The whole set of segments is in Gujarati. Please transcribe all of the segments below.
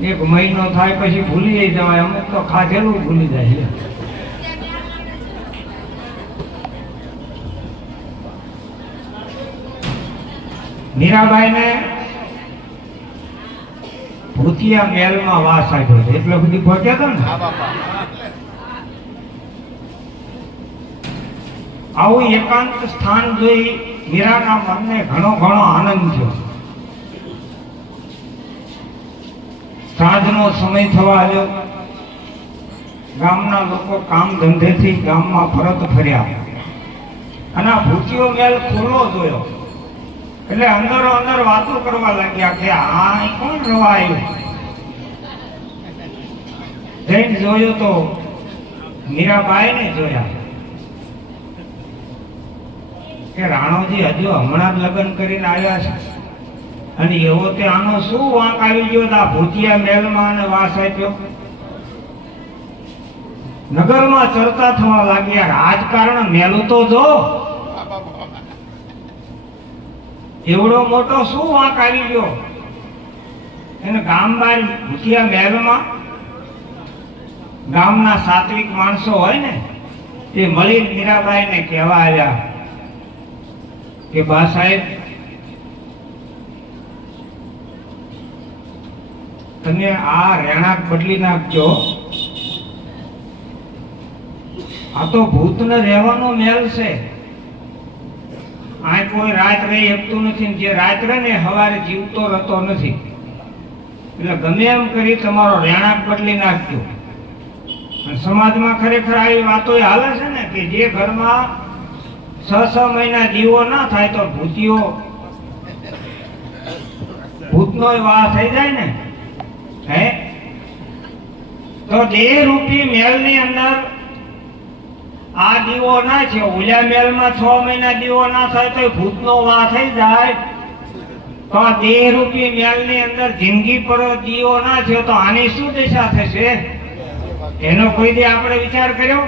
એક મહિનો થાય પછી ભૂલી જવાય, અમુક તો ખાધેલું ભૂલી જાય. મીરાબાઈ ને ભૂતિયા મહેલમાં વાસ આવ્યો છે એટલે બધી પહોંચ્યા હતા ને. આવું એકાંત સ્થાન જોઈ મીરાના મનને ઘણો આનંદ થયો. સાંજનો સમય થવા આવ્યો. ગામના લોકો કામ ધંધેથી ગામમાં પરત ફર્યા અને આ ભૂતિયો મહેલ ખુલ્લો જોયો એટલે અંદર વાતો કરવા લાગ્યા કે આ કોણ રવા આવ્યું. જઈને જોયો તો મીરાબાઈ ને જોયા કે રાણોજી હજુ હમણાં જ લગ્ન કરીને આવ્યા છે અને એવો તે આનો શું વાંક આવી ગયો આ ભૂતિયા મહેલમાં અને વાસ આપ્યો. નગરમાં ચર્ચા થવા લાગ્યા, રાજકારણ મહેલું તો જો એવડો મોટો શું વાંક આવી ગયો એને. ગામ બહાર ભૂતિયા મહેલમાં ગામના સાત્વિક માણસો હોય ને એ મળી મીરાબાઈ ને કહેવા આવ્યા કે બા સાહેબ તમે આ રહેણાંક બદલી નાખજો. આ તો ભૂતને રહેવાનો મહેલ છે. આ કોઈ રાત રહી શકતું નથી. જે રાત રહે ને સવારે જીવતો રહેતો નથી. એટલે ગમે એમ કરી તમારો રહેણાંક બદલી નાખજો. સમાજમાં ખરેખર આવી વાતો હાલે છે ને કે જે ઘરમાં 6 મહિના દીવો ના થાય તો ભૂતનો વાસ થઈ જાય ને. હે તો દેહરૂપી મહેલની અંદર આ દીવો ના છે. ઓલા મહેલમાં 6 મહિના દીવો ના થાય તો ભૂતનો વાસ થઈ જાય. તો આ દેહરૂપી મહેલની અંદર જિંદગી પર દીવો ના છે તો આની શું દશા થશે એનો કોઈ દી આપણે વિચાર કર્યો?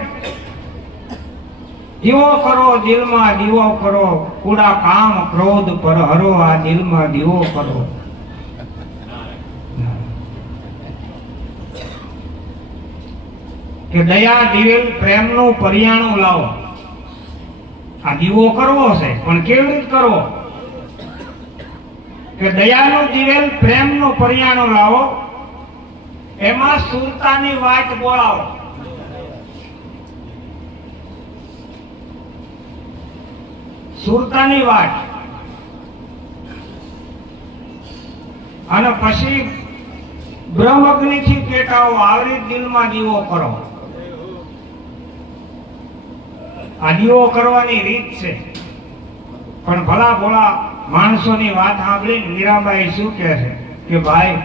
દીવો કરો દિલમાં દીવો કરો, કુડા કામ ક્રોધ પર હરો, આ દિલમાં દીવો કરો. કે દયા દિવેલ પ્રેમનું પરિયાણું લાવો. આ દીવો કરવો છે પણ કેવી રીતે કરવો? કે દયાનું દિવેલ પ્રેમનું પરિયાણું લાવો, એમાં સુરતાની વાત બોલાવો. સુરતાની વાત અને પછી બ્રહ્મગ્નિથી પેટાવો, આવરી દિલમાં દીવો કરો. આ દીવો કરવાની રીત છે. પણ ભલા ભોળા માણસોની વાત સાંભળીને મીરાબાઈ શું કહે છે કે ભાઈ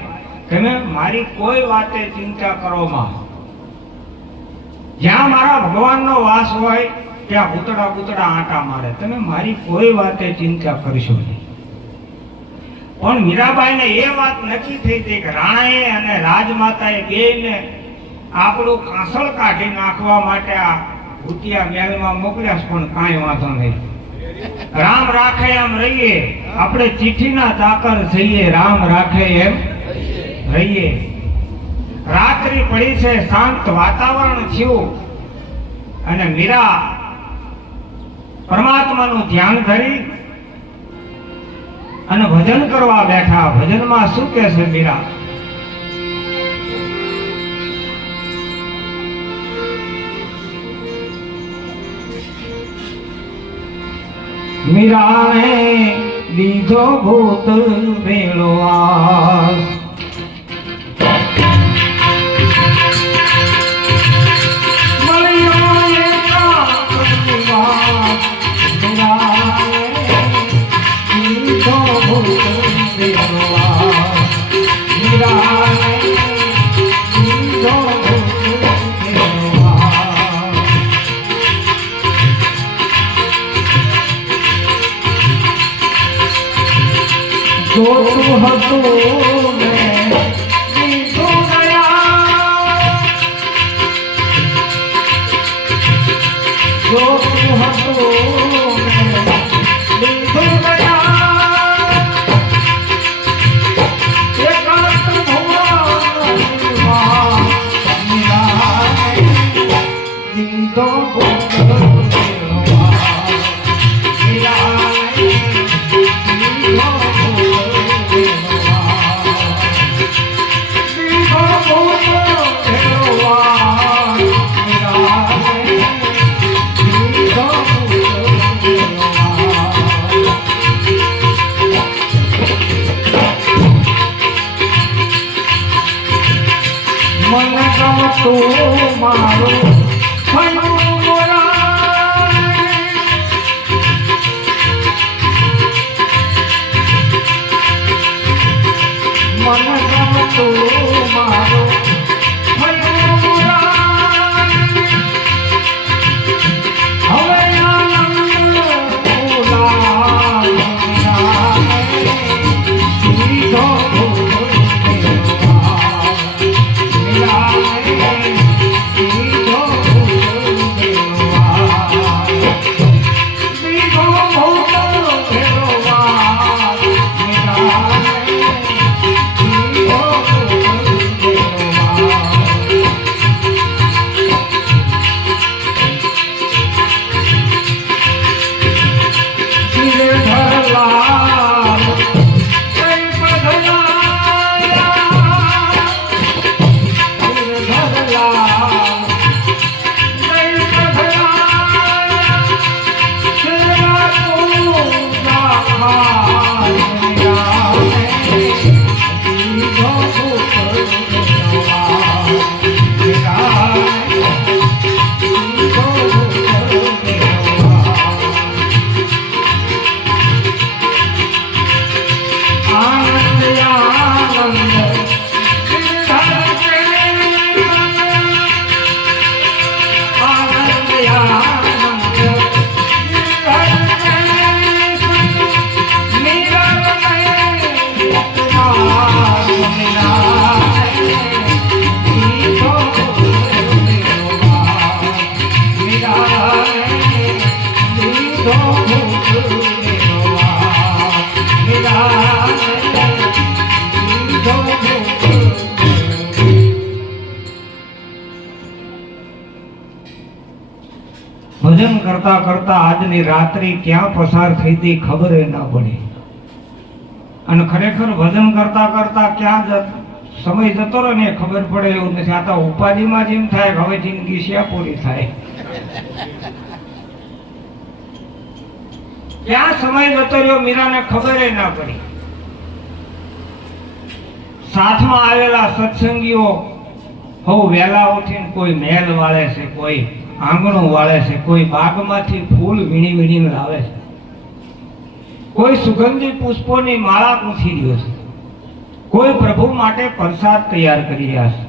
તમે મારી કોઈ વાતે ચિંતા કરો માં. જ્યાં મારા ભગવાનનો વાસ હોય ત્યાં ભૂતડા આંટા મારે. તમે મારી કોઈ વાતે ચિંતા કરશો નહીં. પણ મીરાબાઈને એ વાત નક્કી થઈ હતી કે રાણાએ અને રાજમાતાએ બેયને આપણું કાંસળ કાઢી નાખવા માટે આ ભૂતિયા મહેલમાં મોકલ્યા છે. પણ કાંઈ વાંધો નહીં, રામ રાખે એમ રહીએ. આપણે ચિઠ્ઠીના ચાકર થઈએ, રામ રાખે એમ રહીએ. રાત્રિ પડી છે, શાંત વાતાવરણ થયું અને મીરા પરમાત્માનું ધ્યાન ધરી અને ભજન કરવા બેઠા. ભજનમાં શું કહે છે મીરા? મીરાને દીધો ભૂત વેલો આસ, જોતું હતું મેં દીધું ગયા, જોતું હતું મેં દીધું ગયા. એકાંત ભુવન મન ગમતું મારું ભયું બોલાય. મન ગમતું મારું ભયું બોલાય. હવે આનંદ બોલાય. લીધો ભજન કરતા કરતા આજની રાત્રિ ક્યાં પસાર થઈ હતી ખબર ન પડી. અને ખરેખર ભજન કરતા કરતા ક્યાં સમય જતો રહે ને ખબર પડે એવું નથી. આ તો ઉપાધિમાં જેમ થાય કે હવે જિંદગી શ્યા પૂરી થાય. ક્યાં સમય જતો રહ્યો મીરાને ખબર ન પડી. સાથમાં આવેલા સત્સંગીઓ બહુ વહેલા ઉઠીને કોઈ મહેલ વાળે છે, કોઈ આંગણું વાળે છે, કોઈ બાગમાંથી ફૂલ વીણી વીણીને લાવે છે, કોઈ સુગંધી પુષ્પોની માળા ગૂંથી રહ્યો છે, કોઈ પ્રભુ માટે પ્રસાદ તૈયાર કરી રહ્યા છે.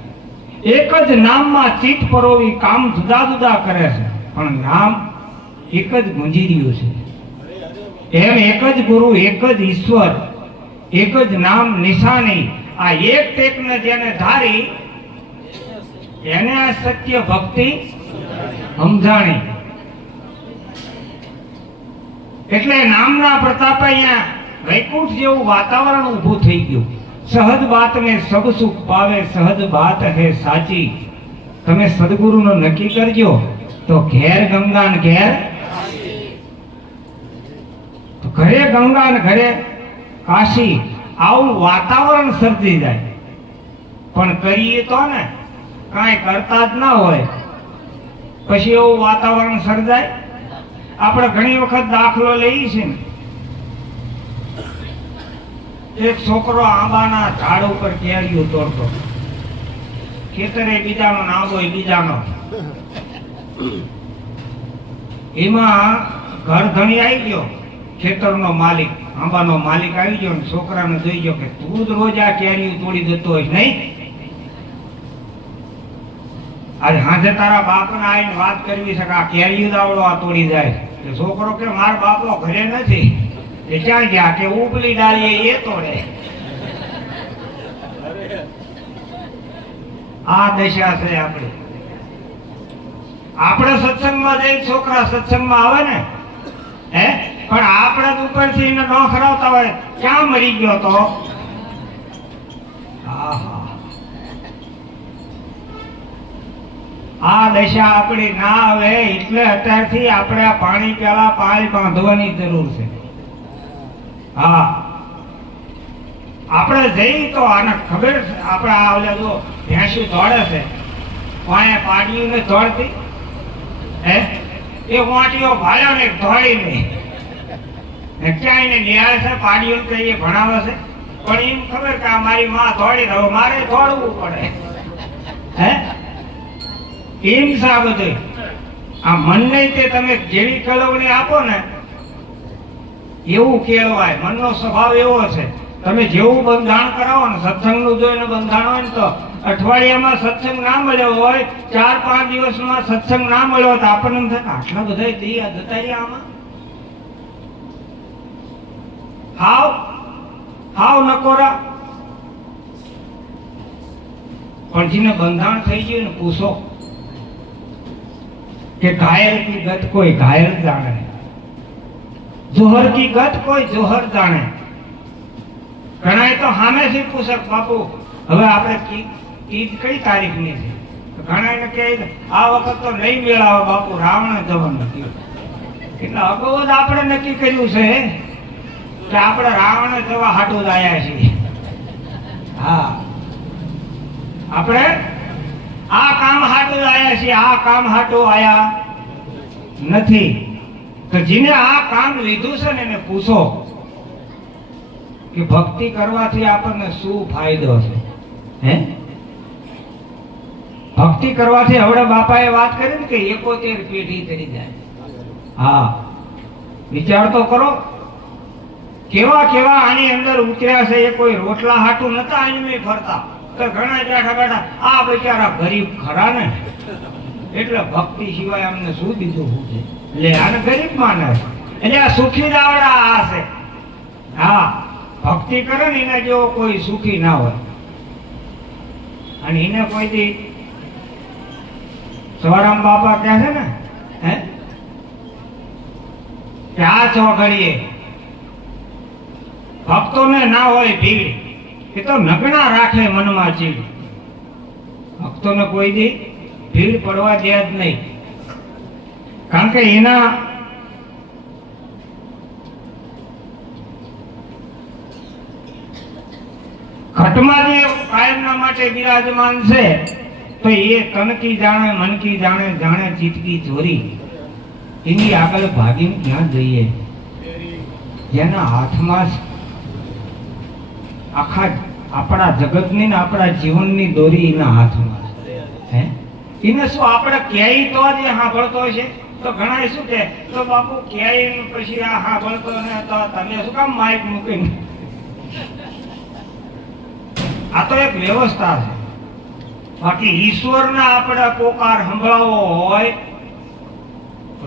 એક જ નામમાં ચિત્ત પરોવી કામ જુદા જુદા કરે છે, પણ નામ એક જ ગુંજી રહ્યું છે. એમ એક જ ગુરુ, એક જ ઈશ્વર, એક જ નામ નિશાની, આ એક ટેકને જેને ધારી એને આ સત્ય ભક્તિ સમજાણી. એટલે નામના પ્રતાપે અહીંયા વૈકુંઠ જેવું વાતાવરણ ઊભું થઈ ગયું. સહજ બાત ને સબ સુખ પાવે, સહજ બાત હે સાચી. તમે સદગુરુનો નક્કી કરજો તો ઘેર ગંગા ને ઘેર, તો ઘરે ગંગા ને ઘરે કાશી, આવું વાતાવરણ સર્જી જાય. પણ કરીએ તો ને કાંઈ કરતા જ ના હોય પછી એવું વાતાવરણ સર્જાય. આપણે ઘણી વખત દાખલો લઈએ છીએ ને, એક છોકરો આંબાના ઝાડ ઉપર કેરીઓ તોડતો, ખેતરે બીજાનો નામ હોય બીજાનો, એમાં ઘર ધણી આવી ગયો, ખેતરનો માલિક, આંબાનો માલિક આવી ગયો ને છોકરાને જોઈ ગયો કે તું જ રોજ આ કેરીઓ તોડી દેતો હોય નહીં, આજે હાજે તારા બાપને આવીને વાત કરવી છે કે આ કેરીઓ દાવડો આ તોડી જાય. છોકરો કે મારા બાપો ઘરે નથી, એ ક્યાં ગયા? કે ઉપલી ડાળીએ એ તોડે. આ દશા છે આપણી. આપણે સત્સંગમાં જઈ, છોકરા સત્સંગમાં આવે ને હે, પણ આપણે જ ઉપરથી એને ન ખરાવતા હોય, ક્યાં મરી ગયો તો? આ દશા આપણી ના આવે એટલે અત્યારથી આપણે આ પાણી પેલા પાળી બાંધવાની જરૂર છે. હા, આપણે જઈ તો આને ખબર છે. આપણે આ ઓલા જો ભેંસું દોડે છે, વાંહે પાડીઓને દોડતી હે, એ વાંટીઓ ભાલ્યો ને દોડી નહીં, ક્યાંય ને નિહાળે છે, પાડીઓ કહીએ ભણાવે છે, પણ એમ ખબર કે આ મારી માં દોડી રહ્યો, મારે દોડવું પડે. હે એમ સા બધું આ મનને તે તમે જેવી કલવણી આપો ને એવું કેળવાય. મનનો સ્વભાવ એવો છે, તમે જેવું બંધાણ કરાવો ને, સત્સંગનું જોઈને બંધાણ હોય ને તો અઠવાડિયામાં સત્સંગ ના મળ્યો હોય, 4-5 દિવસમાં સત્સંગ ના મળ્યો હોય તો આપણને એમ થાય આટલા બધા જતા રહ્યા આમાં. હાવ નકોરા. પણ જેને બંધાણ થઈ ગયું ને પૂછો કે ઘાયલ કી ગત કોઈ ઘાયલ જાણે, જોહર કી ગત કોઈ જોહર જાણે. ઘણા તો સામેથી પૂછે બાપુ હવે આપણે ઈદ કઈ તારીખની છે? ઘણા એને કહે આ વખત તો નહીં મેળાવે બાપુ, રાવણ જવાનું થયું. એટલે અગાઉ જ આપણે નક્કી કર્યું છે કે આપણે રાવણ જવા હાટું જ આવ્યા છીએ. હા, આપણે આ કામ હાટું જ આવ્યા છીએ, આ કામ હાટું આવ્યા નથી. તો જેને આ કામ લીધું છે ને એને પૂછો કે ભક્તિ કરવાથી આપણને શું ફાયદો છે? હે ભક્તિ કરવાથી હવે બાપાએ વાત કરી ને કે 71 પેઢી કરી જાય. હા, વિચાર તો કરો કેવા કેવા આની અંદર ઉતર્યા છે. એ કોઈ રોટલા હાટું નતા અહીં ફરતા, તો ઘણા બેઠા આ બિચારા ગરીબ ખરા ને એટલે ભક્તિ સિવાય અમને શું દીધું છે, એટલે આને ગરીબ માને એટલે આ સુખી દાવડા આ છે. હા, ભક્તિ કરે ને એના જેવો કોઈ સુખી ના હોય. અને એને કોઈ દી સવારામ બાપા કહે છે ને હે કે આ ચોઘડીએ ભક્તોને ના હોય ભીડ, એ તો નગણા રાખે મનમાં ચીડ. ભક્તોને કોઈ દી ભીડ પડવા દે જ નહીં, કારણ કે એના ઘટમાં જે કાયમના માટે બિરાજમાન છે તો એ તનકી જાણે મનકી જાણે જાણે ચીતકી ચોરી. એની આગળ ભાગીને ક્યાં જઈએ? જેના હાથમાં આખા આપણા જગતની ને આપણા જીવનની દોરી એના હાથમાં હે. એને શું આપણે ક્યાંય તો જ સાંભળતો છે? તો ઘણા શું કે તો બાપુ ક્યાંય પછી આ સાંભળતો ને તો તમે શું કામ માઇક મૂકીને? આ તો એક વ્યવસ્થા છે. બાકી ઈશ્વરના આપણે પોકાર સંભળાવવો હોય તો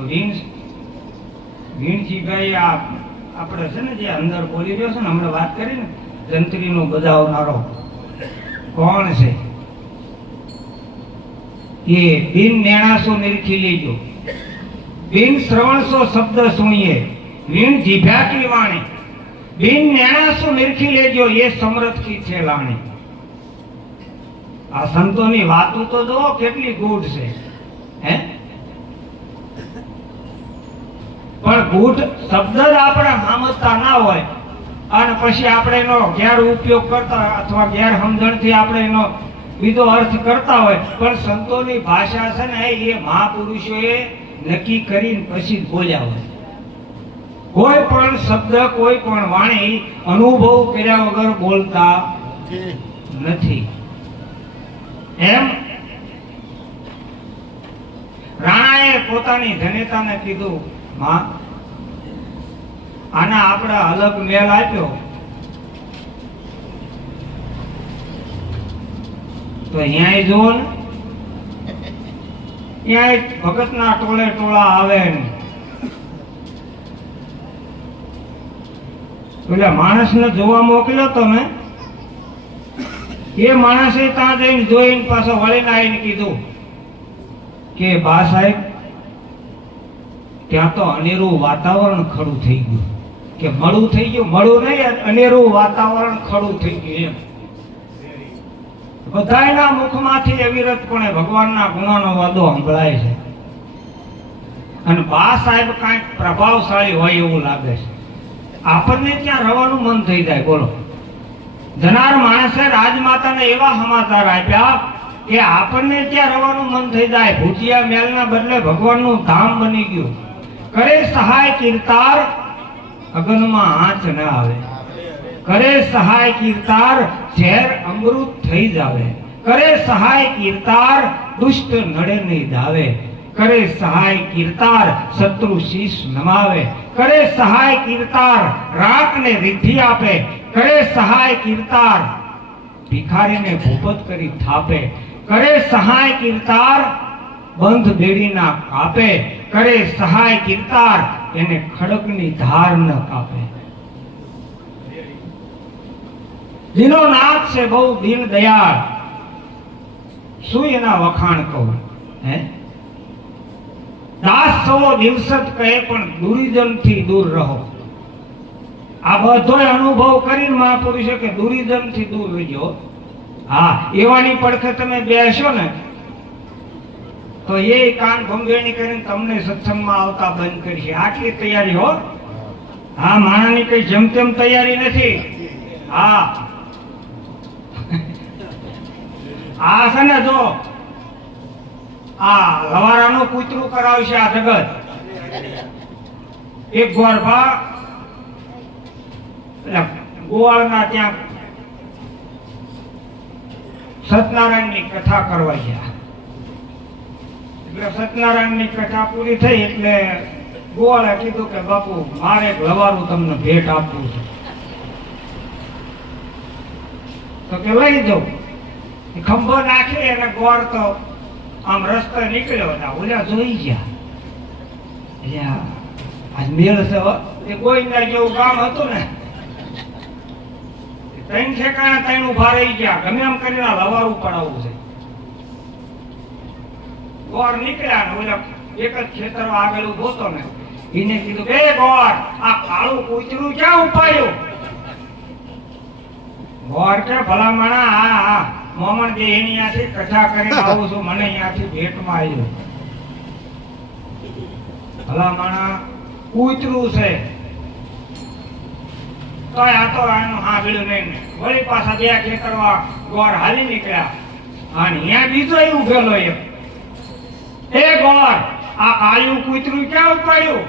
વીણજી ભાઈ આપણે છે ને જે અંદર બોલી રહ્યો છે ને, હમણાં વાત કરી ને જંત્રીનો બજાવનારો કોણ છે? એ બિન નેણાસો નિરખી લેજો, બિન શ્રવણસો શબ્દ સુણીએ, વીણ જીભ્યા કી વાણી, બિન નેણાસો નિરખી લેજો એ સમર્થ કી છે લાણી. આ સંતોની વાતો તો જો કેટલી ગૂઢ છે હે. પણ ગૂઢ શબ્દ જ આપણે સમજતા ના હોય અને પછી આપણે એનો ગેર ઉપયોગ કરતા અથવા ગેર સમજણથી આપણે એનો બીજો અર્થ કરતા હોય. પણ સંતોની ભાષા છે ને એ મહાપુરુષોએ નક્કી કરીને પછી બોલ્યા હોય. કોઈ પણ શબ્દ કોઈ પણ વાણી અનુભવ કર્યા વગર બોલતા નથી. એમ રાણાએ પોતાની જનેતાને કીધું, માં આના આપણે અલગ મેલ આપ્યો તો અહીંયા જુઓ ને, ત્યાં ભગતના ટોળે ટોળા આવે ને પેલા માણસને જોવા મોકલ્યો તો ને, એ માણસે ત્યાં જઈને જોઈને પાછો વળીને આવીને કીધું કે બા સાહેબ ત્યાં તો અનેરું વાતાવરણ ખડું થઈ ગયું. કે મળું થઈ ગયું? મળું નહીં, અનેરું વાતાવરણ ખડું થઈ ગયું. એમ બધાયના મુખમાંથી અવિરતપણે ભગવાનના ગુણોનો વાદો સંભળાય છે. અને બા સાહેબ કાંઈક પ્રભાવશાળી હોય એવું લાગે છે. આપણને ત્યાં રહેવાનું મન થઈ જાય. બોલો, જનાર માણસે રાજમાતાને એવા સમાચાર આપ્યા કે આપણને ત્યાં રહેવાનું મન થઈ જાય. ભૂતિયા મેલના બદલે ભગવાનનું ધામ બની ગયું. કરે સહાય કીર્તાર અગનમાં આંચ ન આવે, કરે સહાય કીર્તાર ઝેર અમૃત થઈ જાવે. કરે સહાય કીર્તાર દુષ્ટ નડે નહીં દાવે, કરે સહાય કીર્તાર શત્રુ શીશ નમાવે, કરે સહાય કીર્તાર રાખને રિદ્ધિ આપે, કરે સહાય કીર્તાર ભિખારીને ભૂપત કરી થાપે, કરે સહાય કીર્તાર બંધ બેડીના કાપે, કરે સહાય કીર્તાર એને ખડકની ધાર ન કાપે. દિનો નાથ છે બહુ દીન દયાળ, શું એના વખાણ કહું. હે દાસ સવો દિવસત કહે પણ દુરીજન થી દૂર રહો. આ બધોય અનુભવ કરીને મહાપુરુષે કે દુરીજન થી દૂર રહેજો. હા, એવાની પડખે તમે બેસો ને તો એ કાન ભંગેણી કરીને તમને સત્સંગમાં આવતા બંધ કરશે. આટલી તૈયારી હો. હા, માણાની કઈ જેમ તેમ તૈયારી નથી. હા, આ છે ને જો આ લવારાનું કૂતરું કરાવશે આ જગત. એક ગોરભા ગોવાળના ત્યાં સત્યનારાયણની કથા કરવા ગયા. એટલે સત્યનારાયણની કથા પૂરી થઈ એટલે ગોવાળે કીધું કે બાપુ મારે એક લવારું તમને ભેટ આપવું છે. તો કે લઈ જાઓ. ખંભો નાખી અને ગોળ તો આમ રસ્તે નીકળ્યો હતા. ઓલા જોઈ ગયા આજ મેળ છે. એ ગોઈંદા જેવું ગામ હતું ને, ત્રણ ઠેકાણા ત્રણ ઉભા રહી ગયા. ગમે એમ કરીને લવારું પડાવવું છે. ગોળ નીકળ્યા ને ઓલા એક જ ખેતર આગળ ઉભો હતો ને, એને કીધું કે ગોળ આ કાળું કૂતરું ક્યાં ઉપાયું? ગોળ કે ભલા માણા હા મોમન જે એની ત્યાંથી કથા કરીને આવું છું, મને ત્યાંથી ભેટમાં આવ્યું. ભલા માણા કૂતરું છે તો આ તો આનું હાંભળ્યું નહીં. વળી પાછા બે ખેતરમાં ગોળ હાલી નીકળ્યા અને અહીંયા બીજો એવું ઉભેલો એમ. એ ગોળ આ કાળું કૂતરું ક્યાં ઉપાડ્યું?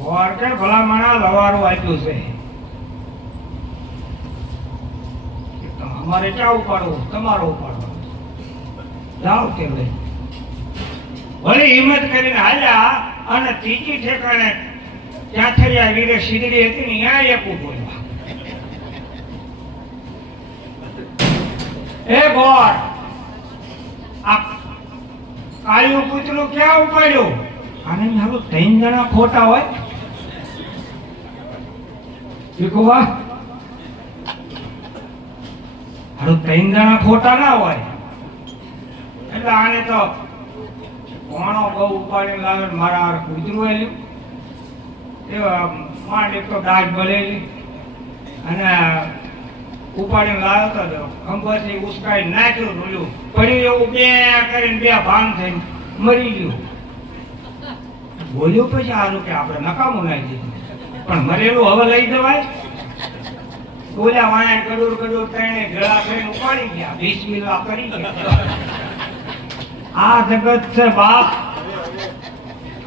ગોળ કે ભલા માણા લવારું આપ્યું છે. અમારે ક્યાં ઉપાડવું? તમારો ઉપાડવો. જાઓ તે લઈ. વળી હિંમત કરીને હાલ્યા અને ત્રીજી ઠેકાણે ત્યાં થયા વીરે શીદડી હતી ને ત્યાં એક ઉભો રહ્યો. એ ગોળ આ કાળું કૂતરું ક્યાં ઉપાડ્યું? આને હાલો ત્રણ જણા ખોટા હોય. વિકુવા હારું ત્રણ જણા ખોટા ના હોય એટલે આને તો કોણો ગૌ ઉપાડીને લાવે મારા કૂતરું આવ્યું. એ માંડ એક તો દાજ ભલેલી અને ઉપાડીને લાવ્યો તો ખંભાથી ઉસકાઈ નાખ્યું. રોલ્યું પડ્યું એવું બે કરીને બે ભાંગ થઈને મરી ગયું. બોલ્યું પછી સારું કે આપણે નકામું નાખી દીધું, પણ મરેલું હવે લઈ જવાય? બોલ્યા વાયા કડુર કડુર ત્રણે ગળા કરીને ઉપાડી ગયા. બિસ્મિલ્લાહ કરી ગયા. આ જગત છે બાપ.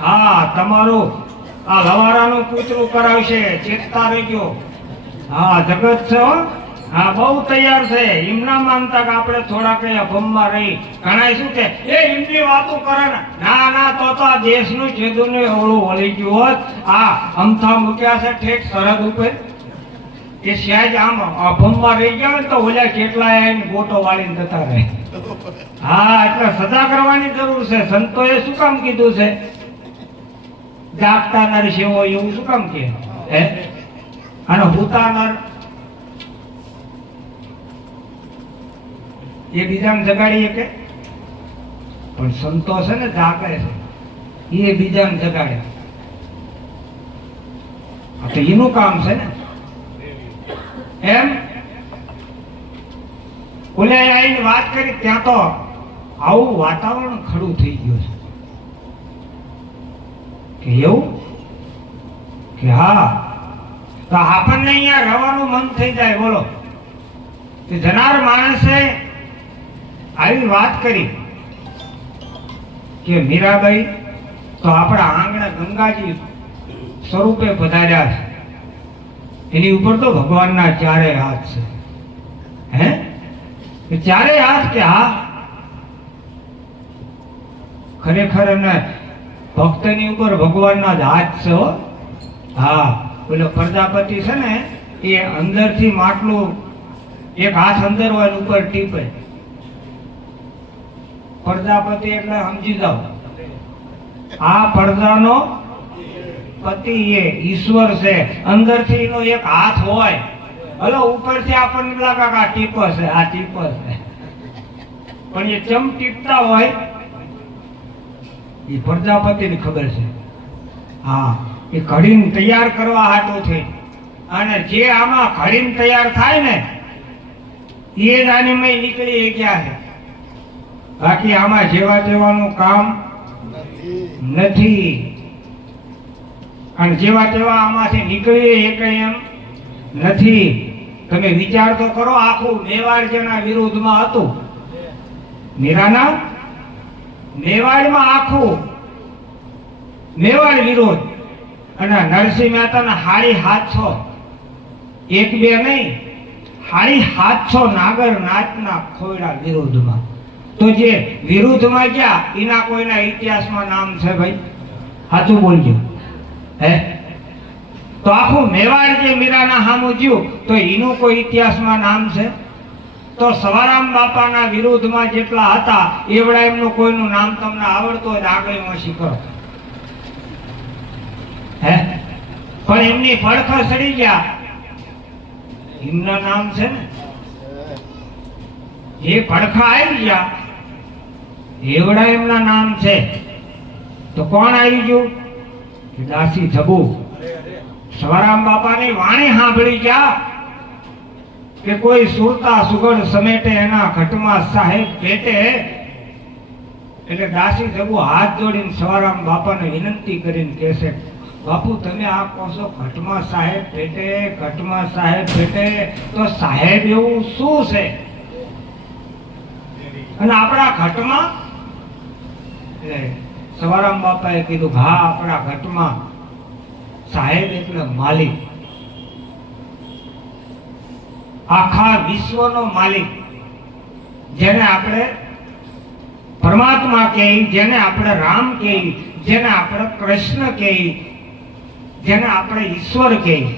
હા, તમારું આ લવારાનું કૂતરું કરાવશે, ચેતતા રહેજો. હા, જગત છે હો. હા, બહુ તૈયાર છે. એમ ના માનતા કે આપણે થોડા કઈ અભમમાં રહી. ઘણા શું કે એ એમની વાતો કરે ને. ના ના, તો આ દેશનું છેદું ને ઓળું વળી ગયું હોત. આ અમથા મૂક્યા છે ઠેક સરહદ ઉપર. એ સહેજ આમ અભમમાં રહી ગયા તો ઓલા કેટલાય ગોટો વાળીને જતા રહે. હા, એટલે સજા કરવાની જરૂર છે. સંતોએ શું કામ કીધું છે? જાગતા નર સેવો એવું શું કામ કે? અને હુતા નર એ બીજાને જગાડી શકે, પણ સંતો છે ને જાગે છે એ બીજાને જગાડે. તો એનું કામ છે ને. એમ ઓલે આવીને વાત કરી ત્યાં તો આવું વાતાવરણ ખડું થઈ ગયું છે કે એવું કે હા, તો આપણને અહીંયા રહેવાનું મન થઈ જાય. બોલો, જનાર માણસે આવી વાત કરી કે મીરાબાઈ તો આપણા આંગણા ગંગાજી સ્વરૂપે પધાર્યા છે. એની ઉપર તો ભગવાનના ચારે હાથ છે. હે ચારે હાથ કે હા ખરેખર એને ભક્તની ઉપર ભગવાનના જ હાથ છે હો. હા પેલો પ્રજાપતિ છે ને એ અંદરથી માટલું એક હાથ અંદર હોય ને ઉપર ટીપે. પ્રજાપતિ એટલે સમજી જાઓ આ પ્રજાનો પતિ એ ઈશ્વર છે. અંદરથી એનો એક હાથ હોય. હલો ઉપરથી આપણને લાગે કે આ ટીપો છે આ ટીપો છે પણ એ ચમ ટીપતા હોય એ પ્રજાપતિને ખબર છે. હા એ ઘડીને તૈયાર કરવા હાટું થઈ અને જે આમાં ઘડીને તૈયાર થાય ને એ જ આની નીકળી ગયા છે. બાકી આમાં જેવા તેવાનું કામ નથી અને જેવા તેવા આમાંથી નીકળી એક એમ નથી. તમે વિચાર તો કરો આખું મેવાડ જેના વિરુદ્ધમાં હતું મીરાના મેવાડમાં આખું મેવાડ વિરોધ અને નરસિંહ મહેતાના 750 એક બે નહીં 750 નાગર નાચના ખોયડા વિરોધમાં. તો જે વિરુદ્ધમાં ગયા એના કોઈના ઇતિહાસમાં નામ છે ભાઈ? સાચું બોલજો હે. તો આખું મેવાડ જે મીરાના સામું જ્યું તો એનું કોઈ ઇતિહાસમાં નામ છે? તો સવારામ બાપાના વિરુદ્ધમાં જેટલા હતા એવડા એમનું કોઈનું નામ તમને આવડતું હોય આગળ વાંચી કરો હે. પણ એમની પડખર સડી ગયા એમના નામ છે ને જે પડખા આવી ગયા એવડા એમના નામ છે. તો કોણ આવી ગયું? દાસી જબુ. સવારામ બાપાની વાણી સાંભળી ગયા કે કોઈ સુરતા સુગડ સમેટે એના ઘટમાં સાહેબ પેટે. એટલે દાસી જબુ હાથ જોડીને સવારામ બાપાને વિનંતી કરીને કહેશે બાપુ તમે આ કહો છો ઘટમાં સાહેબ પેટે ઘટમાં સાહેબ પેટે તો સાહેબ એવું શું છે અને આપણા ઘટમાં? સવારામ બાપાએ કીધું હા આપણા ઘટમાં સાહેબ એટલે માલિક, આખા વિશ્વનો માલિક, જેને આપણે પરમાત્મા કહીએ, જેને આપણે રામ કહીએ, જેને આપણે કૃષ્ણ કહીએ, જેને આપણે ઈશ્વર કહીએ.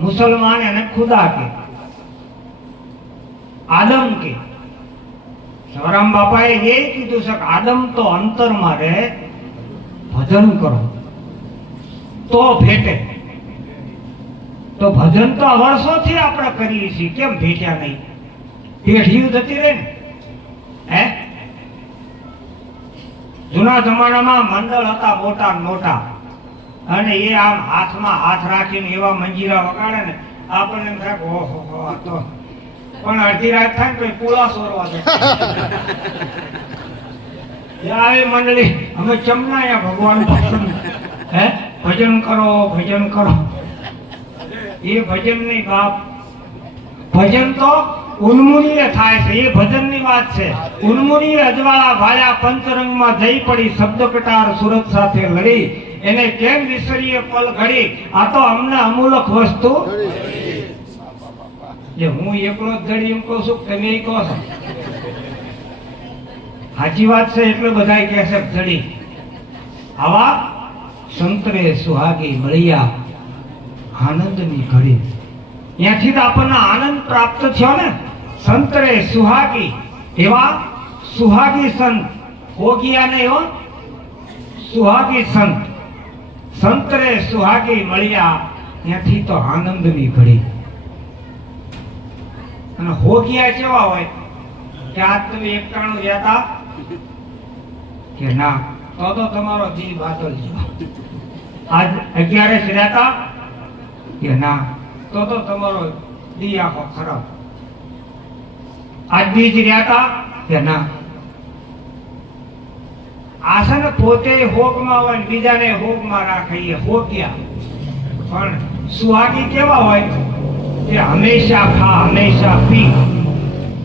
મુસલમાન એને ખુદા કહે, આદમ કહે. સવારામ બાપાએ એ કીધું છે કે આદમ તો અંતરમાં રહે, ભજન કરો તો ભેટે. તો ભજન તો વર્ષોથી આપણે કરીએ છીએ, કેમ ભેટ્યા નહીં? પેઢીઓ જતી રહે ને હે. જૂના જમાનામાં મંડળ હતા મોટા મોટા અને એ આમ હાથમાં હાથ રાખીને એવા મંજીરા વગાડે ને આપણને એમ થાય ઓહો તો પણ અડધી રાત થાય ને પૂળા સોરવા દે આવી મંડળી અમે ચમનાયા ભગવાન હે ભજન કરો ભજન કરો. એ ભજન નહીં બાપ, ભજન તો ઉન્મુનીએ થાય છે. એ ભજનની વાત છે. ઉન્મુનીએ અજવાળા ભાયા પંચરંગમાં જઈ પડી, શબ્દ કટાર સુરત સાથે લડી, એને કેમ વિસરીએ પલ ઘડી, આ તો અમને અમૂલક વસ્તુ. જે હું એકલો જ ઘડી એમ કહું છું, તમે કહો છો સાચી વાત છે એટલે બધા કહે છે જડી. આવા સંતરે સુહાગી મળ્યા આનંદની ઘડી. ત્યાંથી તો આપણને આનંદ પ્રાપ્ત થયો ને. સંતરે સુહાગી, એવા સુહાગી સંત, ભોગિયા નહીં હો, સુહાગી સંત. સંતરે સુહાગી મળ્યા ત્યાંથી તો આનંદની ઘડી. અને હોગિયા કેવા હોય કે આજ તમે 91 રહ્યા હતા કે ના, તો તમારો જી બાદલ છે. આજ 11 રહ્યા હતા કે ના, તો તમારો દી આખો ખરાબ. આજ બીજ રહ્યા હતા કે ના. આ છે ને પોતે હોગમાં હોય બીજાને હોગમાં રાખીએ, હોગ્યા. પણ સુહાગી કેવા હોય કે હંમેશા ખા હંમેશા પી,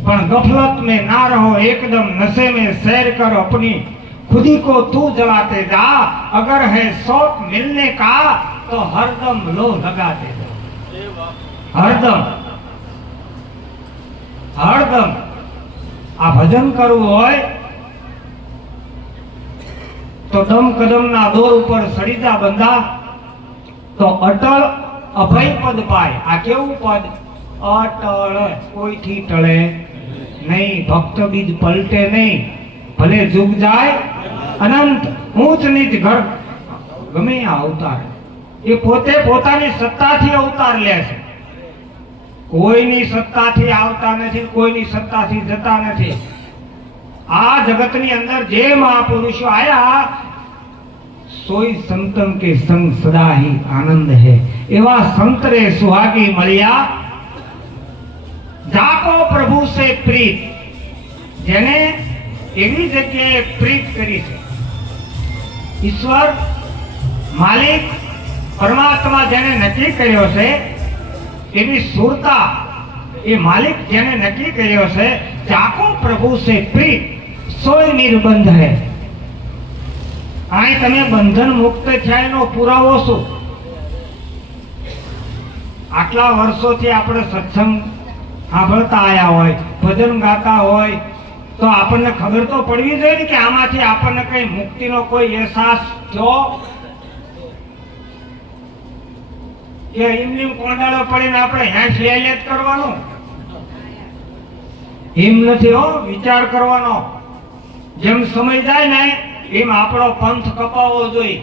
પણ गफलत में ना रहो, एकदम नशे में सैर कर, अपनी खुदी को तू जलाते जा, अगर है शौक मिलने का तो हरदम लो लगाते जा. हरदम હરદમ આ ભજન કરવું હોય તો દમ કદમના દોર ઉપર સડીતા બંધા તો અટળ અભય પદ પાય. આ કેવું પદ? અટળ, કોઈથી ટળે નહીં, ભક્ત બીજ પલટે નહીં, ભલે જુગ જાય અનંત. ઊંચ નીચ ઘર ગમે આ અવતાર એ પોતે પોતાની સત્તાથી અવતાર લે છે. કોઈની સત્તાથી આવતા નથી, કોઈની સત્તાથી જતા નથી. આ જગતની અંદર જે મહાપુરુષો આયા સોઈ સંતન કે સંગ સદા ही આનંદ है. એવા સંતરે સુહાગી મળ્યા જાકો પ્રભુ સે પ્રીત, જેને એવી જગ્યાએ પ્રીત કરી છે. ઈશ્વર માલિક પરમાત્મા જેને નક્કી કર્યો છે એની સુરતા, એ માલિક જેને નક્કી કર્યો છે, જાકો પ્રભુ સે પ્રીત સોય નિર્બંધ હે. અહીં તમે બંધન મુક્ત થયા એનો પુરાવો શું? આટલા વર્ષોથી આપણે સત્સંગ સાંભળતા આયા હોય, ભજન ગાતા હોય તો આપણને ખબર તો પડવી જોઈએ ને કે આમાંથી આપણને કઈ મુક્તિનો કોઈ અહેસાસ થયો કે એમની કોંડાળો પડીને આપણે હેંસ લે જ કરવાનું? એમ નથી હો, વિચાર કરવાનો. જેમ સમય જાય ને એમ આપણો પંથ કપાવવો જોઈએ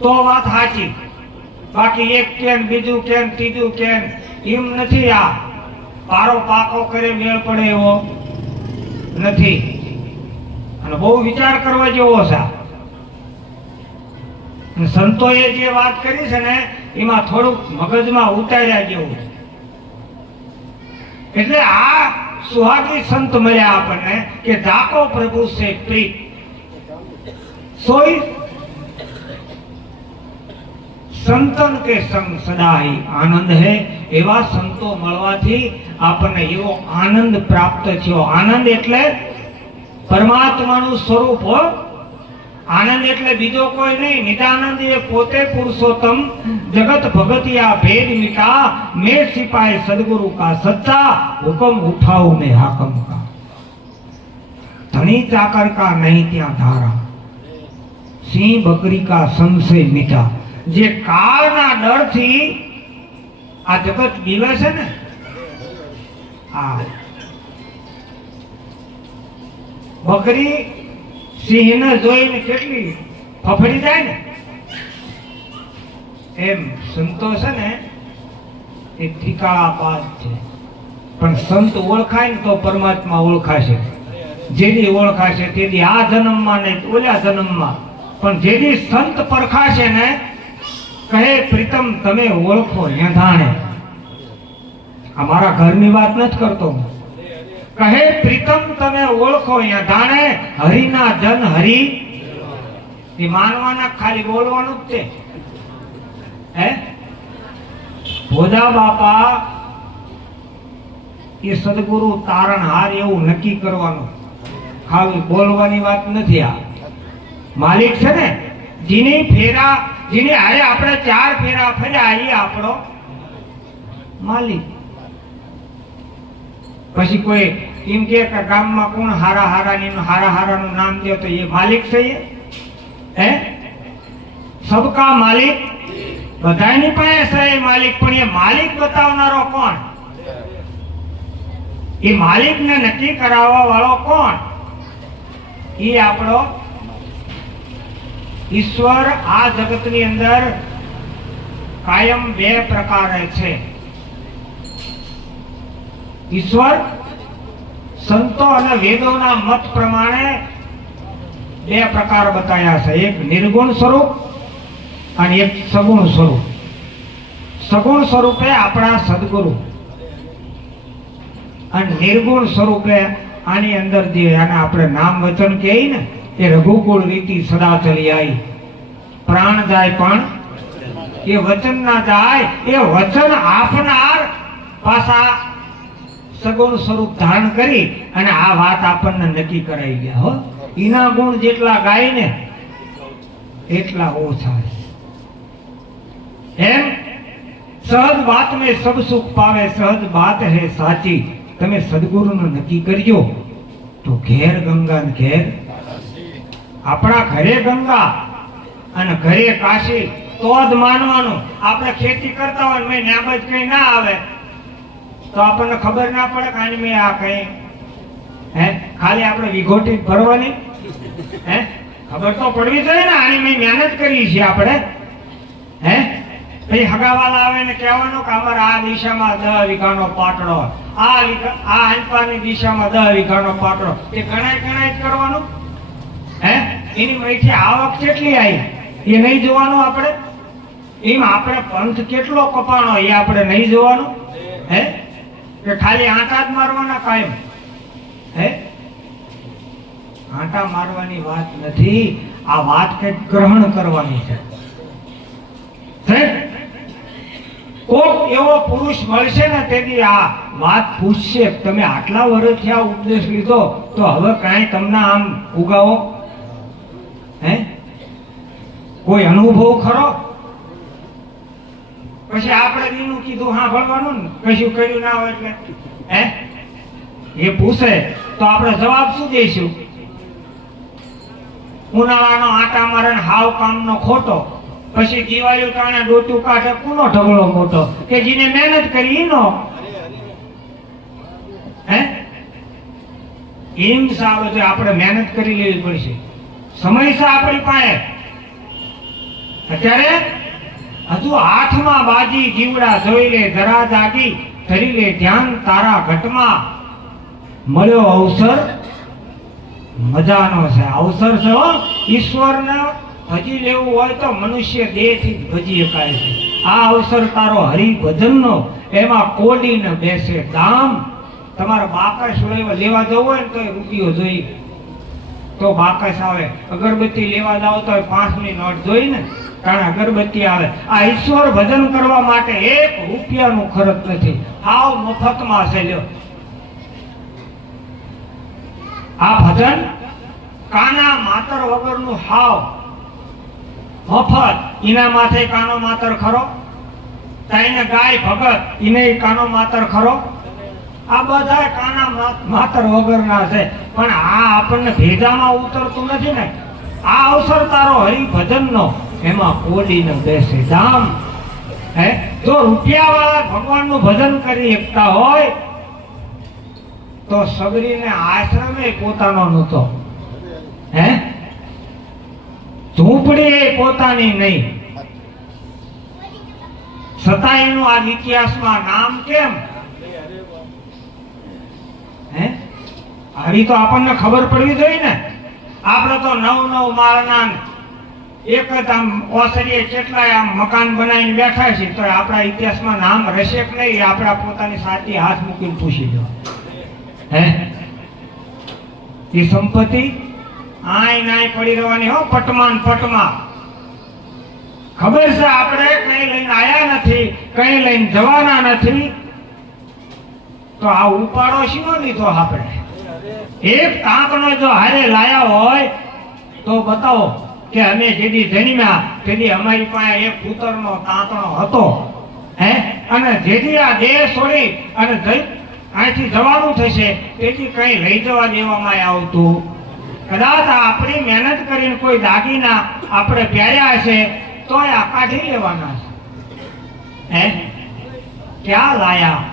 તો વાત સાચી. બાકી એક કેન, બીજું કેન, ત્રીજું કેન એમ નથી. આ પારો પાકો કરે મેળ પડે એવો નથી, અને બહુ વિચાર કરવા જેવો છે. સંતોએ જે વાત કરી છે ને એમાં થોડુંક મગજમાં ઉતાર્યા જેવું છે. એટલે આ સુહાગી સંત મળ્યા આપણને કે જાકો પ્રભુ સે પ્રીત સોઈ સંતન કે સંગ સદા ही આનંદ है. એવા સંતો મળવાથી આપણને એવો આનંદ પ્રાપ્ત થયો. આનંદ એટલે પરમાત્માનું સ્વરૂપ હો. આનંદ એટલે બીજો કોઈ નહીં, નિદાનંદ એ પોતે પુરુષોત્તમ જગત ભગતિયા ભેદ મિટા મેં સિપાही सदगुरु का सच्चा हुक्म उठाओ में हाकम का. धनी चाकर का नहीं त्या धारा, सिंह बकरी का संशय मिटा. જે કાળના ડરથી આ જગત બીવે છે ને, આ બકરી સિંહને જોઈને કેટલી ફફડી જાય ને, એમ સંતો છે ને એ ઠીકાળા બાદ છે. પણ સંત ઓળખાય ને તો પરમાત્મા ઓળખાશે. જેથી ઓળખાશે તેથી આ જન્મમાં ને ઓલા જન્મમાં, પણ જેથી સંત પરખાશે ને કહે પ્રીતમ તમે ઓળખો યંધાણે. આ મારા ઘરની વાત નથી કરતો. કહે પ્રીતમ તમે ઓળખો યંધાણે, હરિના જન હરિ. એ માનવાના ખાલી બોલવાનું જ છે. હે ભોજા બાપા એ સદગુરુ તારણહાર એવું નક્કી કરવાનું, ખાલી બોલવાની વાત નથી. આ માલિક છે ને, જેની ફેરા જેની હારે આપણે 4 ફેરા ફર્યા એ આપણો માલિક. પછી કોઈ એમ કે ગામમાં કોણ હારા હારાનું નામ દે તો એ માલિક છે. હે સબકા માલિક, બધાની પાસે છે એ માલિક, પણ એ માલિક બતાવનારો કોણ? એ માલિકને નક્કી કરાવવા વાળો કોણ? એ આપણો ઈશ્વર. આ જગતની અંદર કાયમ 2 પ્રકારે છે. ઈશ્વર સંતો અને વેદોના મત પ્રમાણે 2 પ્રકાર બતાવ્યા છે. એક નિર્ગુણ સ્વરૂપ અને એક સગુણ સ્વરૂપ. સગુણ સ્વરૂપે આપણા સદગુરુ, અને નિર્ગુણ સ્વરૂપે આની અંદર જે આને આપણે નામ વચન કહીએ ને એ રઘુકુળ રીતિ સદા ચલી આવી. પ્રાણ જાય પણ એ વચન ના જાય. એ વચન આપનાર પાછા સગુણ સ્વરૂપ ધારણ કરી અને આ વાત આપણને નક્કી કરાવી ગયા. હો એના ગુણ જેટલા ગાય ને એટલા ઓછા. એમ સહજ બાત મેં સબ સુખ પાવે, સહજ બાત હે સાચી. તમે સદગુરુનું નક્કી કરજો તો ઘેર ગંગા ને ઘેર. આપણા ઘરે ગંગા અને ઘરે કાશી તો જ માનવાનું. આપણે ખેતી કરતા હોય મેં ન્યાબજ કઈ ના આવે તો આપણને ખબર ના પડે કે આની મેં આ કઈ ખાલી આપણે વિઘોટી ભરવાની ખબર તો પડવી જોઈએ ને. આની મેં મહેનત કરી છે આપણે. પછી હગાવાલા આવે ને કહેવાનું કે અમારે આ દિશામાં 10 વીઘાનો પાટડો, આ આંપાની દિશામાં 10 વીઘાનો પાટડો. એ ગણાય જ કરવાનું. એની મયથી આવક કેટલી આવી એ નહીં જોવાનું આપણે. એમ આપણે પંથ કેટલો કપાણો એ આપણે નહીં જોવાનું. કે ખાલી આંટા જ મારવાના કાયમ. આંટા મારવાની વાત નથી. આ વાત કંઈક ગ્રહણ કરવાની છે. કોક એવો પુરુષ મળશે ને તેથી આ વાત પૂછશે, તમે આટલા વર્ષથી આ ઉપદેશ લીધો તો હવે કાંઈ તમને આમ ઉગાવો કોઈ અનુભવ ખરો? પછી આપણે દીનું કીધું હા ભણવાનું ને કશું કર્યું ના હોય એટલે એ પૂછે તો આપણે જવાબ શું દઈશું? ઉનાળાનો આટા મારે હાવ કામનો ખોટો. પછી દિવાળી કારણે ડોટું કાઢે કોનો ઢગલો મોટો કે જેને મહેનત કરી એનો. એમ સારું છે આપણે મહેનત કરી લેવી પડશે. સમય છે આપણી પાસે. અત્યારે હજુ હાથમાં બાજી જીવડા જોઈ લે, જરા જાગી ધરી લે ધ્યાન તારા ઘટમાં. મળ્યો અવસર મજાનો છે. અવસર છે ઈશ્વરને ભજી લેવું હોય તો મનુષ્ય દેહથી જ ભજી શકાય છે. આ અવસર તારો હરિભજનનો, એમાં કોડીને બેસે દામ. તમારે બાકસ લેવા જવું હોય ને તો રૂપિયો જોઈ તો બાકસ આવે. અગરબત્તી લેવા જાવ તો 5ની નોટ જોઈ ને કારણ અગરબત્તી આવે. આ ઈશ્વર ભજન કરવા માટે 1 રૂપિયાનું ખર્ચ નથી. હાવ મફતમાં છે. લ્યો આ ભજન કાના માતર વગરનું હાવ મફત. એના માથે કાનો માતર ખરો? તાઈને ગાય ભગત એને કાનો માતર ખરો? આ બધા કાના માતર વગરના છે. પણ આ આપણને ભેજામાં ઉતરતું નથી ને. આ અવસર તારો હરિભજનનો, એમાં કોડીને બેસે દામ. જો રૂપિયા વાળા ભગવાનનું ભજન કરી શકતા હોય તો સબરીને આશ્રમે પોતાનો નહોતો. ઝૂંપડી એ પોતાની નહીં. છતાં એનું આ ઇતિહાસમાં નામ કેમ? આવી તો આપણને ખબર પડવી જોઈએ ને. આપણે તો 9 માળના એક જ આમ ઓસરીએ કેટલાય આમ મકાન બનાવીને બેઠા છીએ તો આપણા ઇતિહાસમાં નામ રહેશે કે નહીં આપણા પોતાની સાચી હાથ મૂકીને પૂછી લો. એ સંપત્તિ આય નાય પડી રહેવાની હો પટમાં. ખબર છે આપણે કઈ લઈને આયા નથી, કઈ લઈને જવાના નથી. તો આ ઉપાડો શીનો લીધો આપણે? એક તાંતણો જો હારે લાયા હોય તો બતાવો કે અમે જેદી જન્મ્યા તેદી અમારી પાસે એક પુત્રનો તાંતણો હતો. અને જેથી આ દેહ છોડી અને અહીંથી જવાનું થશે તેથી કઈ લઈ જવા દેવામાં આવતું. કદાચ આપણી મહેનત કરીને કોઈ દાગીના આપણે પહેર્યા હશે તો આ કાઢી લેવાના છે. ક્યાં લાયા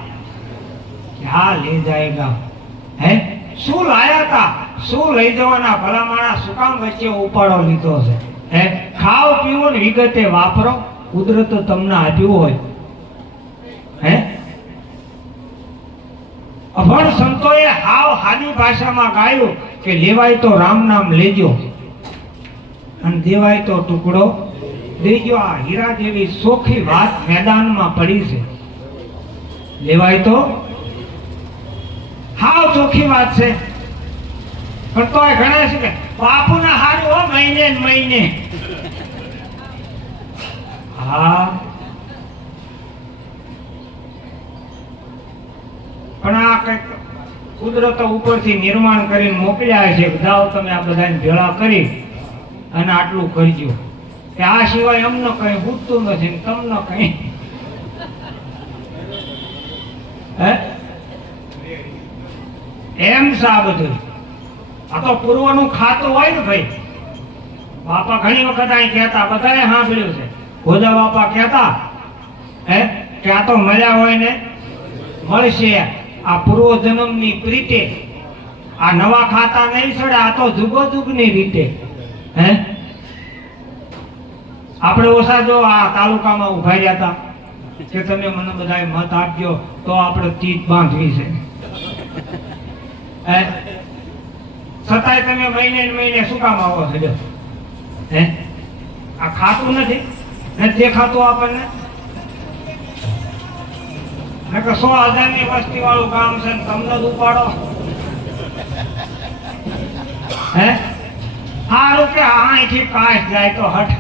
ક્યાં લઈ જાયગા? શું લાયા તા? શું લઈ જવાના? ભલા માણસ શું કામ વચ્ચે ઉપાડો લીધો છે? ખાવ પીવો ને વિગતે વાપરો. કુદરત તમને આપ્યું હોય. અભણ સંતોએ હાવ હાદી ભાષામાં ગાયું કે લેવાય તો રામ નામ લેજો અને દેવાય તો ટુકડો દેજો. આ હીરા જેવી સોખી વાત મેદાનમાં પડી છે. લેવાય તો હાવ ચોખ્ખી વાત છે. પણ તો ઘણા છે કે બાપુના હારું હો મહિને ને મહિને. હા પણ આ કઈક કુદરત ઉપરથી નિર્માણ કરીને મોકલ્યા છે. જાઓ તમે આ બધાને ભેળા કરી અને આટલું કરજો. કે આ સિવાય અમને કઈ બુજતું નથી તમને કઈ એમ છે આ બધું. આ તો પૂર્વનું ખાતું હોય ને ભાઈ. બાપા ઘણી વખત અહીં કહેતા, બધાએ સાંભળ્યું છે, ગોદા બાપા કહેતા કે આ તો મળ્યા હોય ને મળશે. આ પૂર્વ જન્મની પ્રીતે આ નવા ખાતા નહીં છોડે, આ તો જુગોજુગની રીતે. આપણે ઓછા જો આ તાલુકામાં ઉભા રહ્યા હતા કે તમે મને બધાએ મત આપજો તો આપણે તીજ બાંધવી છે. છતાંય તમે મહિને ને મહિને શું કામ આવો છો? આ ખાતું નથી દેખાતું આપણને. 100,000 ની વસ્તી વાળું ગામ છે ને તમને જ ઉપાડો. સારું કે અહીંથી કાંઈ જાય તો હટ,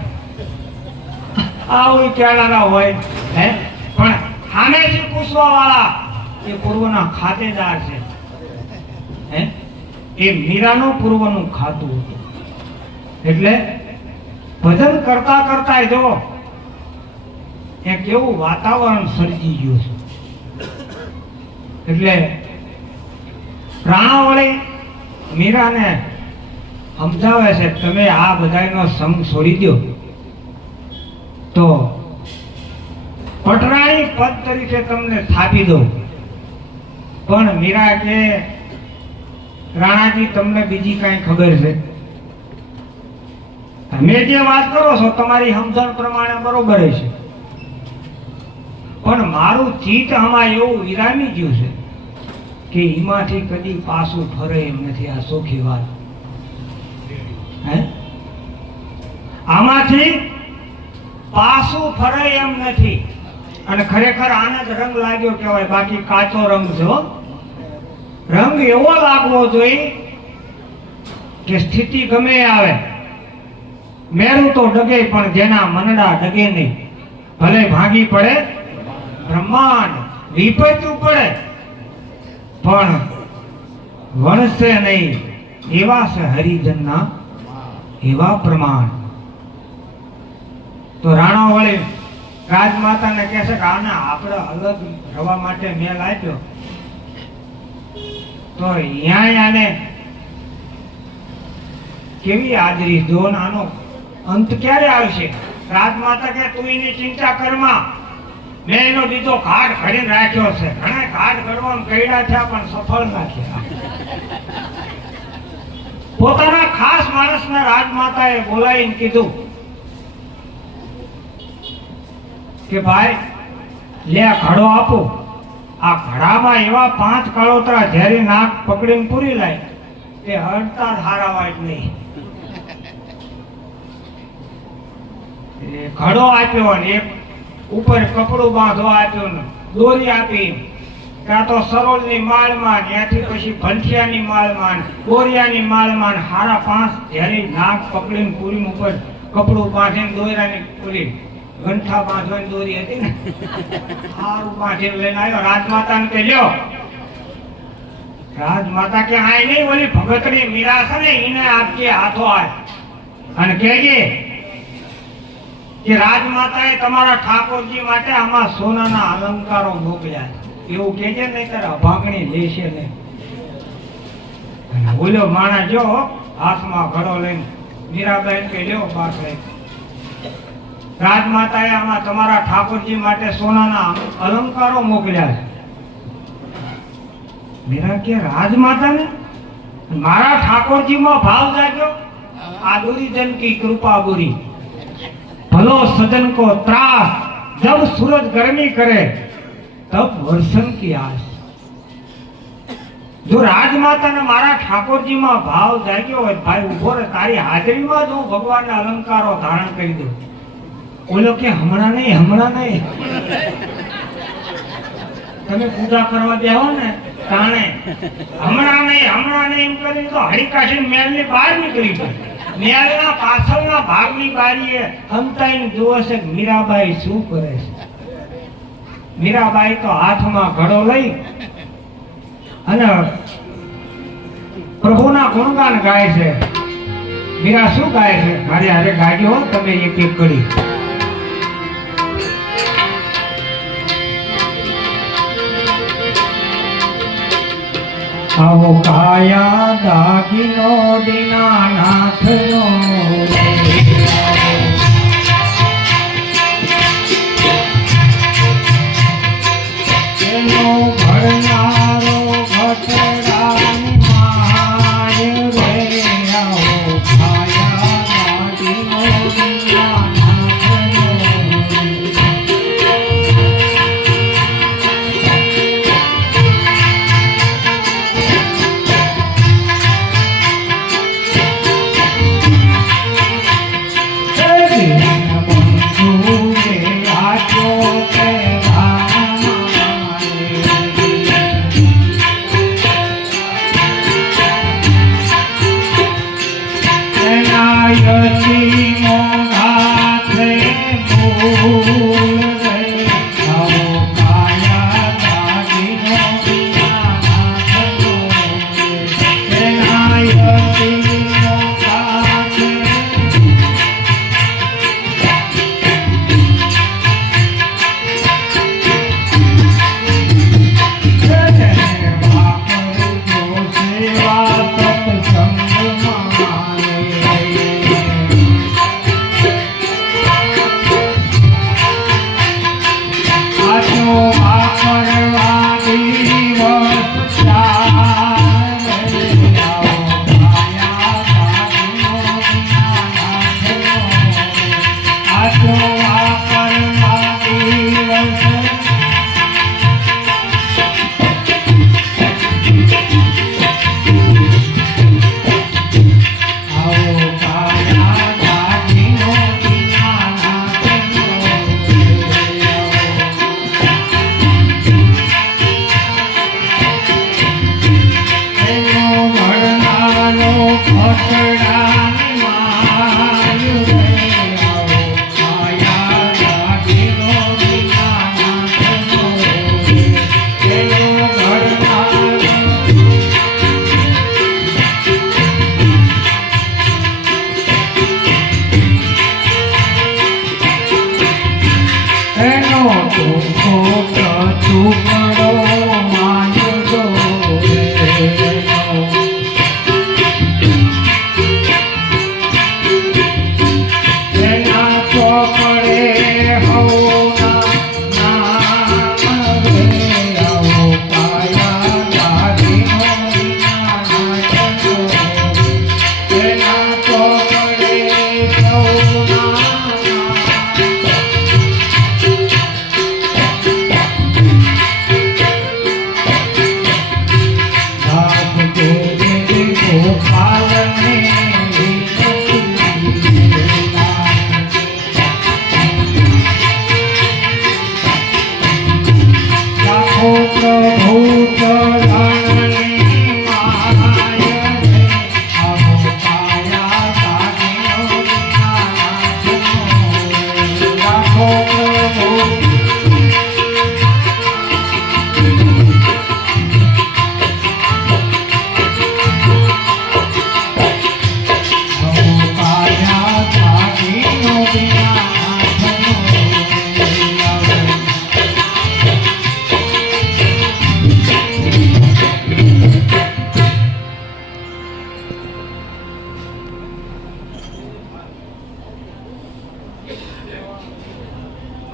આવું કેળાના હોય. પણ સામેથી પૂછવા વાળા એ પૂર્વના ખાતેદાર છે. એ મીરાનું પૂર્વનું ખાતું હતું. એટલે ભજન કરતા કરતા જો એ કેવું વાતાવરણ સર્જી ગયું છે. એટલે પ્રાણાવળી મીરાને સમજાવે છે, તમે આ બધાનો સંગ છોડી દો તો પટરાણી પદ તરીકે તમને થાપી દઉં. પણ મીરા કે રાણાજી તમને બીજી કઈ ખબર છે? તમે જે વાત કરો છો તમારી સમજણ પ્રમાણે બરોબર છે, પણ મારું ચિત્ત આમાં એવું વિરામી ગયું છે કે એમાંથી કદી પાછું ફરે એમ નથી. આ સોખી વાત. આમાંથી પાછું ફરે એમ નથી. અને ખરેખર આને જ રંગ લાગ્યો કહેવાય, બાકી કાચો રંગ છે. રંગ એવો લાગવો જોઈએ કે સ્થિતિ ગમે આવે, મેરું તો ડગે પણ જેના મનડા ડગે નહીં. ભલે ભાંગી પડે બ્રહ્માંડ, વિપત્યું પડે પણ વણસે નહીં. એવા છે હરિજનના એવા પ્રમાણ. તો રાણાવળી રાજમાતાને કહે છે કે આને આપણે અલગ રવા માટે મેલ આપ્યો તો અહીંયા આને કેવી હાજરી જો, આનો અંત ક્યારે આવશે? રાજમાતા કે તું એની ચિંતા કરમાં, મેં એનો બીજો ઘાટ ઘડીને રાખ્યો છે. ઘણા ઘાટ ઘડવામાં કઈડા થયા પણ સફળ ના થયા. પોતાના ખાસ માણસને રાજમાતાએ બોલાવીને કીધું કે ભાઈ લે આ ઘડો આપો. આ ઘડામાં એવા 5 કાળોતરા ઝેરી નાક પકડીને પૂરી લાય તે હડતા જ હારાવાય જ નહીં. ઘડો આપ્યો ને એક ઉપર કપડું બાંધવા આપ્યું ને દોરી આપી. ત્યાં તો સરોજની માળમાં, ત્યાંથી પછી ભંઠિયાની માળમાં, બોરિયાની માળમાં, હારા 5 ઝેરી નાક પકડીને પૂરી ઉપર કપડું બાંધીને દોરાની પૂરી ગંઠા બાંધવાની દોરી હતી ને હારું બાંધીને લઈને આવ્યો. રાજમાતાને કે લ્યો. રાજમાતા કે આ નહીં, ઓલી ભગતની મીરા છે ને એને આપજે હાથો આય અને કહેજે કે રાજમાતાએ તમારા ઠાકોરજી માટે આમાં સોનાના અલંકારો મોકલ્યા છે. એવું કહેજે નહીં ત્યારે અભાગણી લેશે નહીં. ઓલો માણસ જો હાથમાં ઘડો લઈને મીરાબેન કે લ્યો પાસ લઈ. રાજમાતાએ આમાં તમારા ઠાકોરજી માટે સોનાના અલંકારો મોકલ્યા છે. મીરા કે રાજમાતાને મારા ઠાકોરજીમાં ભાવ જાગ્યો? આ દુરીજન કી કૃપા બુરી, ભલો सजन को त्रास, जब सूरज गर्मी करे तब वर्षण की आस. जो राजमाता ने मारा ठाकोरजी में भाव जाग्यो હોય ભાઈ ઉભો રે, તારી હાજરીમાં જ હું ભગવાનના અલંકારો ધારણ કરી દઉં. ઓલો કે હમણાં નહીં તમે પૂજા કરવા બેહો ને તાણે હમણાં નહીં એમ કરીને તો હરિકાશી મહેલની બહાર નીકળી ગઈ. મેળના પાછળના ભાગની બારીએ હમતાઈને જોવે છે મીરાબાઈ શું કરે છે. મીરાબાઈ તો હાથમાં ઘડો લઈ અને પ્રભુના ગુણગાન ગાય છે. મીરા શું ગાય છે? મારી હારે ગાજો તમે એક એક કરી. આવો કાયા દાગીનો દીનાનાથનો એનો ભરનારો ઘટડાની માય રે આવો કાયા દાગીનો દીનાનાથનો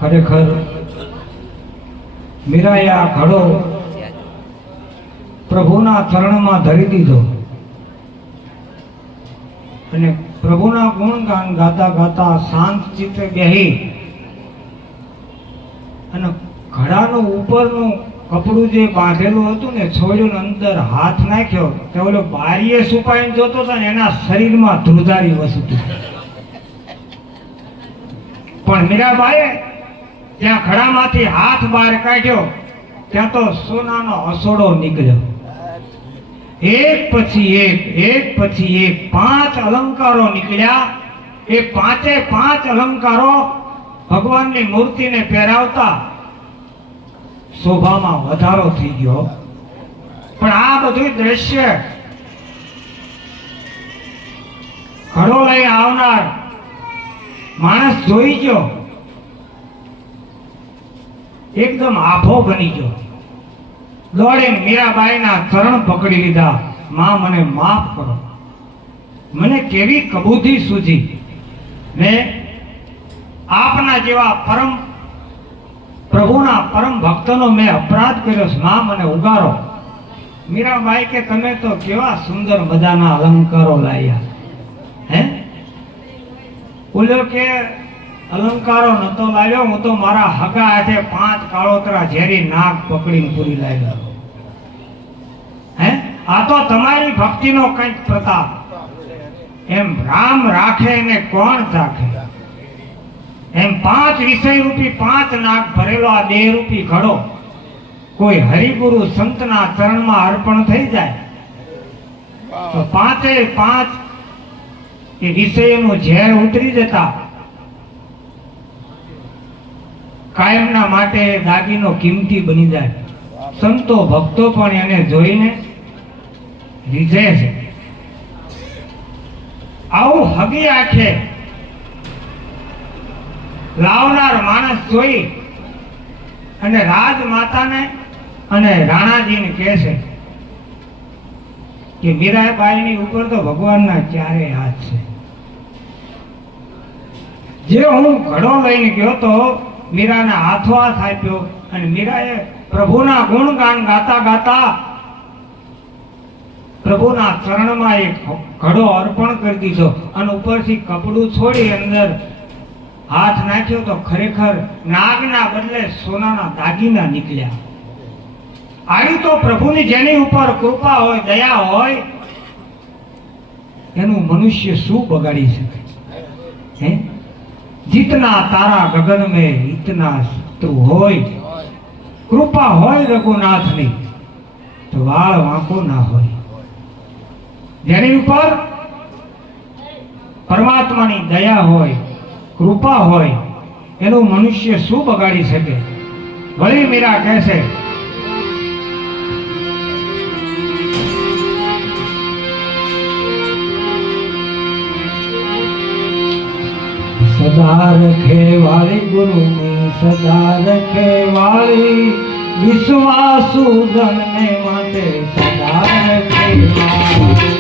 ખરેખર મીરાએ આ ઘડો પ્રભુના ચરણમાં ધરી દીધો અને પ્રભુના ગુણગાન ગાતા ગાતા શાંત ચિત્તે બેહી અને ઘડાનું ઉપરનું કપડું જે બાંધેલું હતું ને છોડ્યું ને અંદર હાથ નાખ્યો તે ઓલો બારીએ છુપાઈને જોતો હતો ને એના શરીરમાં ધ્રુજારી વસતું. પણ મીરાબાઈએ ત્યાં ઘડામાંથી હાથ બહાર કાઢ્યો ત્યાં તો સોનાનો હસોડો નીકળ્યો. એક પછી એક 5 અલંકારો નીકળ્યા. એ 5 અલંકારો ભગવાનની મૂર્તિને પહેરાવતા શોભામાં વધારો થઈ ગયો. પણ આ બધું દ્રશ્ય ઘડો લઈ આવનાર માણસ જોઈ ગયો, એકદમ આભો બની ગયો. દોડીને મીરાબાઈના ચરણ પકડી લીધા. માં મને માફ કરો, મને કેવી કબૂતી સૂજી, મેં આપના જેવા પરમ પ્રભુના પરમ ભક્તનો મેં અપરાધ કર્યો છે. માં મને ઉગારો. મીરાબાઈ કે તમે તો કેવા સુંદર મજાના અલંકારો લાયા. હે બોલ્યો કે અલંકારો નતો લાવ્યો, હું તો મારા હગા હાથે 5 કાળોતરા ઝેરી નાગ પકડીને પૂરી લાવ્યો. હે આ તો તમારી ભક્તિનો કંઈક પ્રતાપ. એમ રામ રાખે ને કોણ ચાખે. એમ 5 વિષય રૂપી 5 નાગ ભરેલો આ દેહ રૂપી ઘડો કોઈ હરિગુરુ સંતના ચરણમાં અર્પણ થઈ જાય તો 5 એ વિષયનું ઝેર ઉતરી જતા કાયમના માટે દાગીનો કિંમતી બની જાય. સંતો ભક્તો પણ એને જોઈને રીઝે છે. આવું હગી આંખે લાવનાર માણસ જોઈ અને રાજમાતાને અને રાણાજીને કહે છે કે મીરાબાઈની ઉપર તો ભગવાનના 4 હાથ છે. જે હું ઘડો લઈને ગયો તો મીરાના હાથો હાથ આપ્યો અને મીરાએ પ્રભુના ગુણગાન ગાતા ગાતા પ્રભુના ચરણમાં એક ઘડો અર્પણ કરી દીધો અને ઉપરથી કપડું છોડી અંદર હાથ નાખ્યો તો ખરેખર નાગના બદલે સોનાના દાગીના નીકળ્યા. આવી તો પ્રભુની જેની ઉપર કૃપા હોય, દયા હોય, એનું મનુષ્ય શું બગાડી શકે? હે જીતના તારા ગગન में इतना તું હોય, કૃપા હોય રઘુનાથની તો વાળ વાંકો ના હોય. જેની ઉપર પરમાત્માની દયા હોય, કૃપા હોય, એનું મનુષ્ય શું બગાડી શકે? વળી મીરા કહે છે સદા રખે વાળી ગુરુની સદા રખે વાળી વિશ્વાસુ જનને માટે સદા રખે વાળી.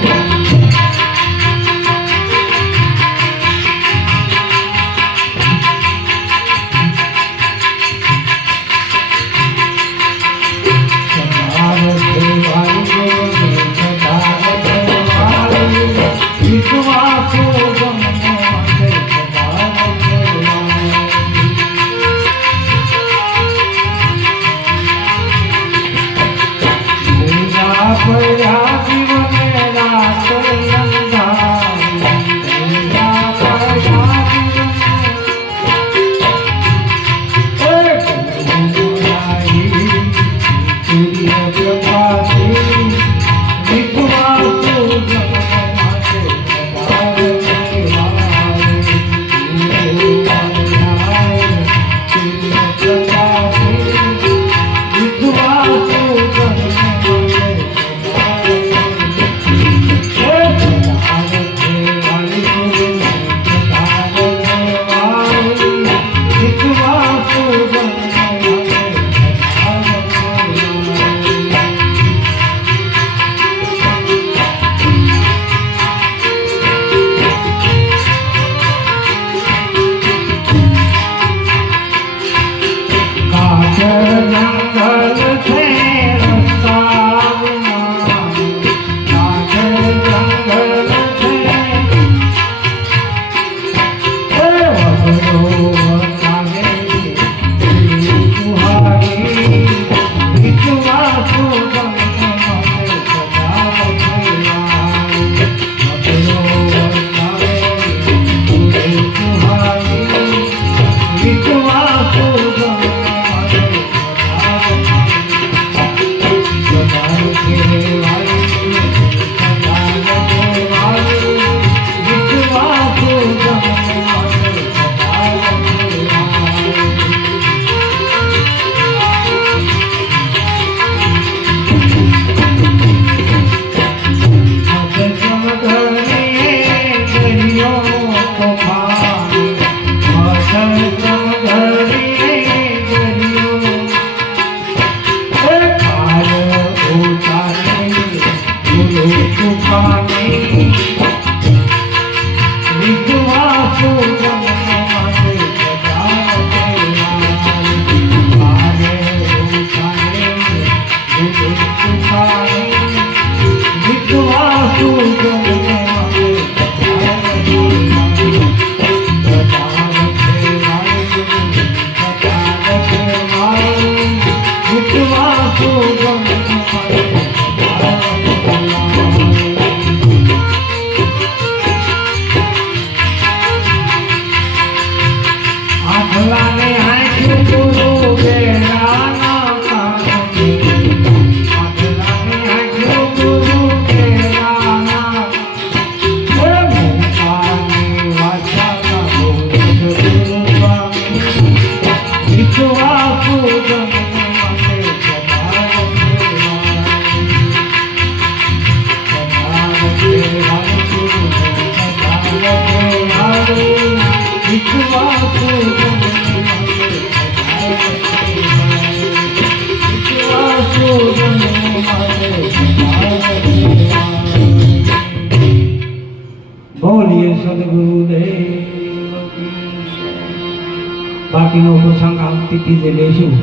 બાકીનો પ્રસંગ આવતી જે લેશું